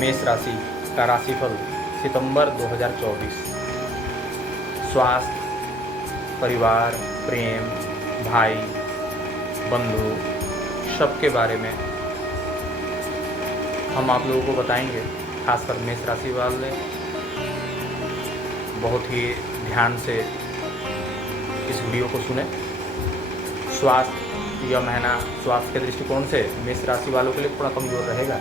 मेष राशि का राशिफल सितंबर 2024। स्वास्थ्य, परिवार, प्रेम, भाई, बंधु, सबके बारे में हम आप लोगों को बताएंगे। खासकर मेष राशि वाले बहुत ही ध्यान से इस वीडियो को सुने। स्वास्थ्य, यह महीना स्वास्थ्य के दृष्टिकोण से मेष राशि वालों के लिए थोड़ा कमजोर रहेगा।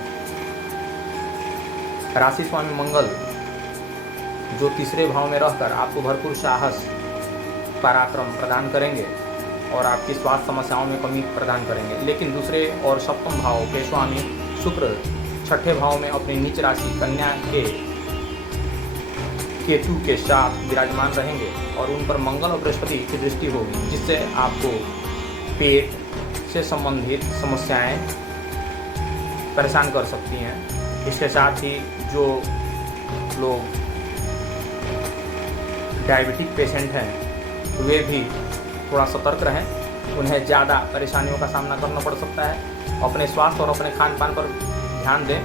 राशि स्वामी मंगल जो तीसरे भाव में रहकर आपको भरपूर साहस, पराक्रम प्रदान करेंगे और आपकी स्वास्थ्य समस्याओं में कमी प्रदान करेंगे। लेकिन दूसरे और सप्तम भाव के स्वामी शुक्र छठे भाव में अपनी नीच राशि कन्या के केतु के साथ विराजमान रहेंगे और उन पर मंगल और बृहस्पति की दृष्टि होगी, जिससे आपको पेट से संबंधित समस्याएं परेशान कर सकती हैं। इसके साथ ही जो लोग डायबिटिक पेशेंट हैं वे भी थोड़ा सतर्क रहें, उन्हें ज़्यादा परेशानियों का सामना करना पड़ सकता है। अपने स्वास्थ्य और अपने खान पान पर ध्यान दें।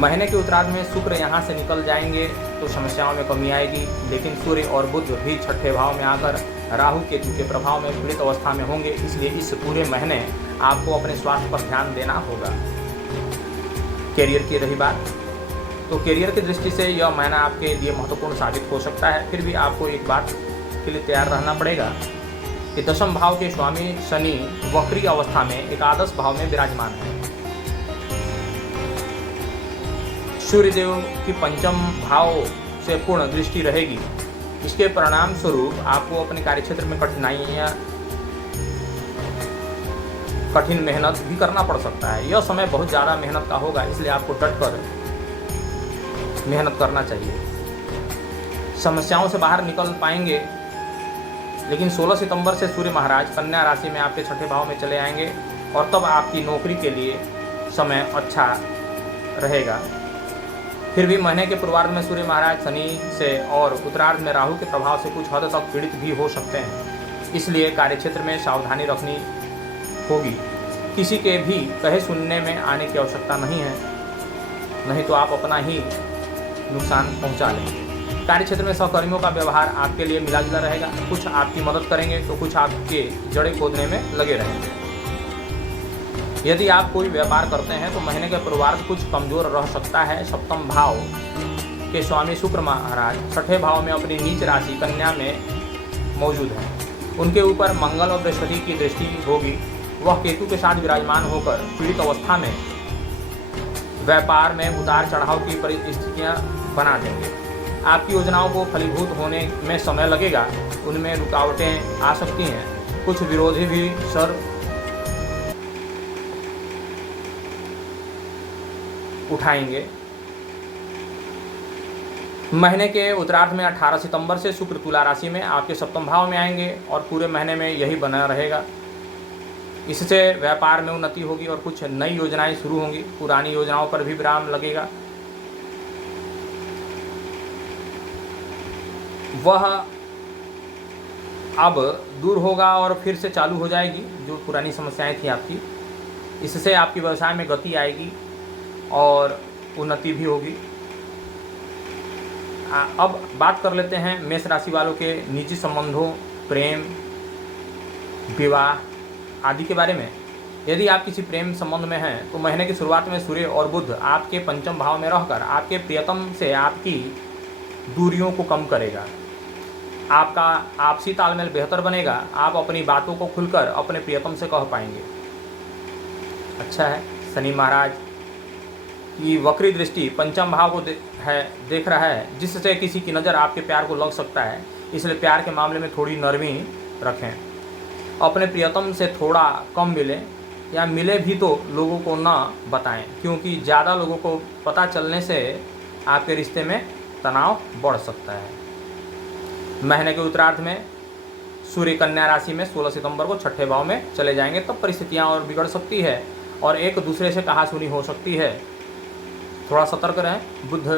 महीने के उत्तरार्ध में शुक्र यहाँ से निकल जाएंगे तो समस्याओं में कमी आएगी, लेकिन सूर्य और बुध भी छठे भाव में आकर राहु केतु के प्रभाव में पीड़ित अवस्था में होंगे। इसलिए इस पूरे महीने आपको अपने स्वास्थ्य पर ध्यान देना होगा। कैरियर की रही बात, तो कैरियर की दृष्टि से यह महीना आपके लिए महत्वपूर्ण साबित हो सकता है। फिर भी आपको एक बात के लिए तैयार रहना पड़ेगा कि दशम भाव के स्वामी शनि वक्री अवस्था में एकादश भाव में विराजमान है। सूर्यदेव की पंचम भाव से पूर्ण दृष्टि रहेगी। इसके परिणाम स्वरूप आपको अपने कार्यक्षेत्र में कठिन मेहनत भी करना पड़ सकता है। यह समय बहुत ज़्यादा मेहनत का होगा, इसलिए आपको डट कर मेहनत करना चाहिए। समस्याओं से बाहर निकल पाएंगे, लेकिन 16 सितंबर से सूर्य महाराज कन्या राशि में आपके छठे भाव में चले आएंगे और तब आपकी नौकरी के लिए समय अच्छा रहेगा। फिर भी महीने के पूर्वार्ध में सूर्य महाराज शनि से और उत्तरार्ध में राहु के प्रभाव से कुछ हद तक पीड़ित भी हो सकते हैं, इसलिए कार्यक्षेत्र में सावधानी रखनी होगी। किसी के भी कहे सुनने में आने की आवश्यकता नहीं है, नहीं तो आप अपना ही नुकसान पहुंचा लेंगे। कार्यक्षेत्र में सहकर्मियों का व्यवहार आपके लिए मिला जुला रहेगा। कुछ आपकी मदद करेंगे तो कुछ आपके जड़ें खोदने में लगे रहेंगे। यदि आप कोई व्यापार करते हैं तो महीने के पूर्वार्ध कुछ कमजोर रह सकता है। सप्तम भाव के स्वामी शुक्र महाराज छठे भाव में अपनी नीच राशि कन्या में मौजूद हैं। उनके ऊपर मंगल और बृहस्पति की दृष्टि होगी। वह केतु के साथ विराजमान होकर पीड़ित अवस्था में व्यापार में उतार चढ़ाव की परिस्थितियां बना देंगे। आपकी योजनाओं को फलीभूत होने में समय लगेगा, उनमें रुकावटें आ सकती हैं। कुछ विरोधी भी सर उठाएंगे। महीने के उत्तरार्ध में 18 सितंबर से शुक्र तुला राशि में आपके सप्तम भाव में आएंगे और पूरे महीने में यही बना रहेगा। इससे व्यापार में उन्नति होगी और कुछ नई योजनाएं शुरू होंगी। पुरानी योजनाओं पर भी विराम लगेगा। वह अब दूर होगा और फिर से चालू हो जाएगी जो पुरानी समस्याएं थी आपकी। इससे आपकी व्यवसाय में गति आएगी और उन्नति भी होगी। अब बात कर लेते हैं मेष राशि वालों के निजी संबंधों, प्रेम, विवाह आदि के बारे में। यदि आप किसी प्रेम संबंध में हैं तो महीने की शुरुआत में सूर्य और बुध आपके पंचम भाव में रहकर आपके प्रियतम से आपकी दूरियों को कम करेगा। आपका आपसी तालमेल बेहतर बनेगा। आप अपनी बातों को खुलकर अपने प्रियतम से कह पाएंगे। अच्छा है, शनि महाराज की वक्री दृष्टि पंचम भाव को देख रहा है, जिससे किसी की नज़र आपके प्यार को लग सकता है। इसलिए प्यार के मामले में थोड़ी नरमी रखें। अपने प्रियतम से थोड़ा कम मिलें या मिले भी तो लोगों को ना बताएं, क्योंकि ज़्यादा लोगों को पता चलने से आपके रिश्ते में तनाव बढ़ सकता है। महीने के उत्तरार्ध में सूर्य कन्या राशि में 16 सितंबर को छठे भाव में चले जाएंगे, तब परिस्थितियां और बिगड़ सकती है और एक दूसरे से कहासुनी हो सकती है। थोड़ा सतर्क रहें। बुध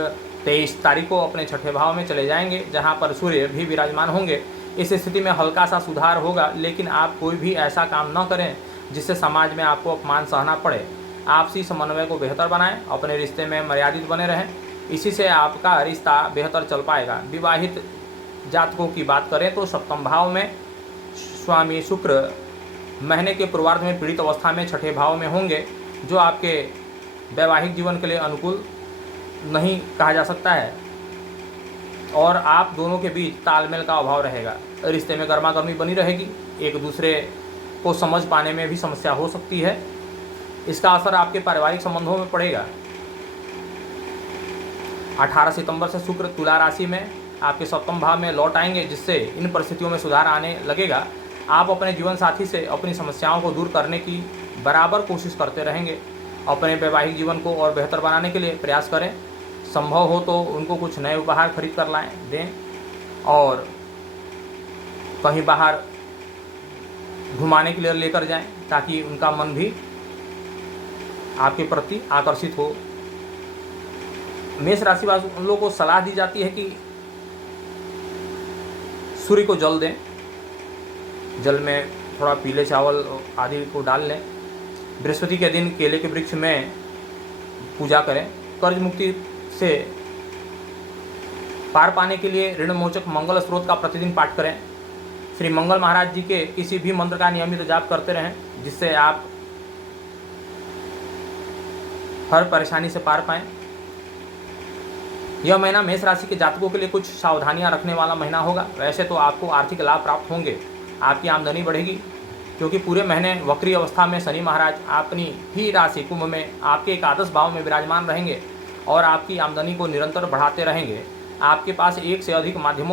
23 तारीख को अपने छठे भाव में चले जाएंगे, जहां पर सूर्य भी विराजमान होंगे। इस स्थिति में हल्का सा सुधार होगा, लेकिन आप कोई भी ऐसा काम न करें जिससे समाज में आपको अपमान सहना पड़े। आपसी समन्वय को बेहतर बनाएं, अपने रिश्ते में मर्यादित बने रहें, इसी से आपका रिश्ता बेहतर चल पाएगा। विवाहित जातकों की बात करें तो सप्तम भाव में स्वामी शुक्र महीने के पूर्वार्ध में पीड़ित अवस्था में छठे भाव में होंगे, जो आपके वैवाहिक जीवन के लिए अनुकूल नहीं कहा जा सकता है और आप दोनों के बीच तालमेल का अभाव रहेगा। रिश्ते में गर्मागर्मी बनी रहेगी, एक दूसरे को समझ पाने में भी समस्या हो सकती है। इसका असर आपके पारिवारिक संबंधों में पड़ेगा। 18 सितंबर से शुक्र तुला राशि में आपके सप्तम भाव में लौट आएंगे, जिससे इन परिस्थितियों में सुधार आने लगेगा। आप अपने जीवन साथी से अपनी समस्याओं को दूर करने की बराबर कोशिश करते रहेंगे। अपने वैवाहिक जीवन को और बेहतर बनाने के लिए प्रयास करें। संभव हो तो उनको कुछ नए उपहार खरीद कर लाएं दें और कहीं बाहर घुमाने के लिए लेकर जाएं, ताकि उनका मन भी आपके प्रति आकर्षित हो। मेष राशि वालों को सलाह दी जाती है कि सूर्य को जल दें, जल में थोड़ा पीले चावल आदि को डाल लें। बृहस्पति के दिन केले के वृक्ष में पूजा करें। कर्ज मुक्ति से पार पाने के लिए ऋण मोचक मंगल स्रोत का प्रतिदिन पाठ करें। श्री मंगल महाराज जी के किसी भी मंत्र का नियमित जाप करते रहें, जिससे आप हर परेशानी से पार पाएं। यह महीना मेष राशि के जातकों के लिए कुछ सावधानियां रखने वाला महीना होगा। वैसे तो आपको आर्थिक लाभ प्राप्त होंगे, आपकी आमदनी बढ़ेगी, क्योंकि पूरे महीने वक्री अवस्था में शनि महाराज अपनी ही राशि कुंभ में आपके एकादश भाव में विराजमान रहेंगे और आपकी आमदनी को निरंतर बढ़ाते रहेंगे। आपके पास एक से अधिक माध्यमों